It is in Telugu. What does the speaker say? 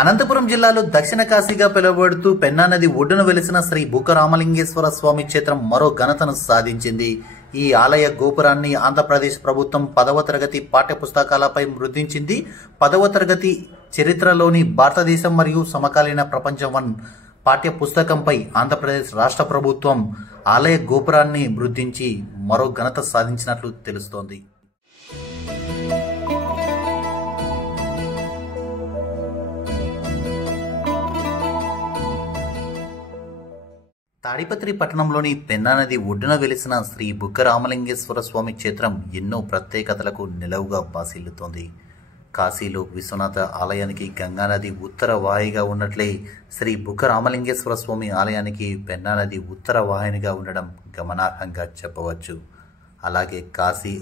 అనంతపురం జిల్లాలో దక్షిణ కాశీగా పిలువబడుతూ పెన్నా నది ఒడ్డున వెలిసిన శ్రీ బుగ్గ రామలింగేశ్వర స్వామి క్షేత్రం మరో ఘనతను సాధించింది. ఈ ఆలయ గోపురాన్ని ఆంధ్రప్రదేశ్ ప్రభుత్వం 10వ తరగతి పాఠ్యపుస్తకాలపై ముద్రించింది. 10వ తరగతి చరిత్రలోని భారతదేశం మరియు సమకాలీన ప్రపంచం 1 పాఠ్య పుస్తకంపై ఆంధ్రప్రదేశ్ రాష్ట్ర ప్రభుత్వం ఆలయ గోపురాన్ని ముద్రించి మరో ఘనత సాధించినట్లు తెలుస్తోంది. తాడిపత్రి పట్టణంలోని పెన్నా నది ఒడ్డున వెలిసిన శ్రీ బుగ్గ రామలింగేశ్వర స్వామి క్షేత్రం ఎన్నో ప్రత్యేకతలకు నిలవుగా బాసిల్లుతోంది. కాశీలో విశ్వనాథ ఆలయానికి గంగానది ఉత్తర వాహినిగా ఉన్నట్లే శ్రీ బుగ్గ రామలింగేశ్వర స్వామి ఆలయానికి పెన్నా నది ఉత్తర వాహినిగా ఉండడం గమనార్హంగా చెప్పవచ్చు. అలాగే కాశీ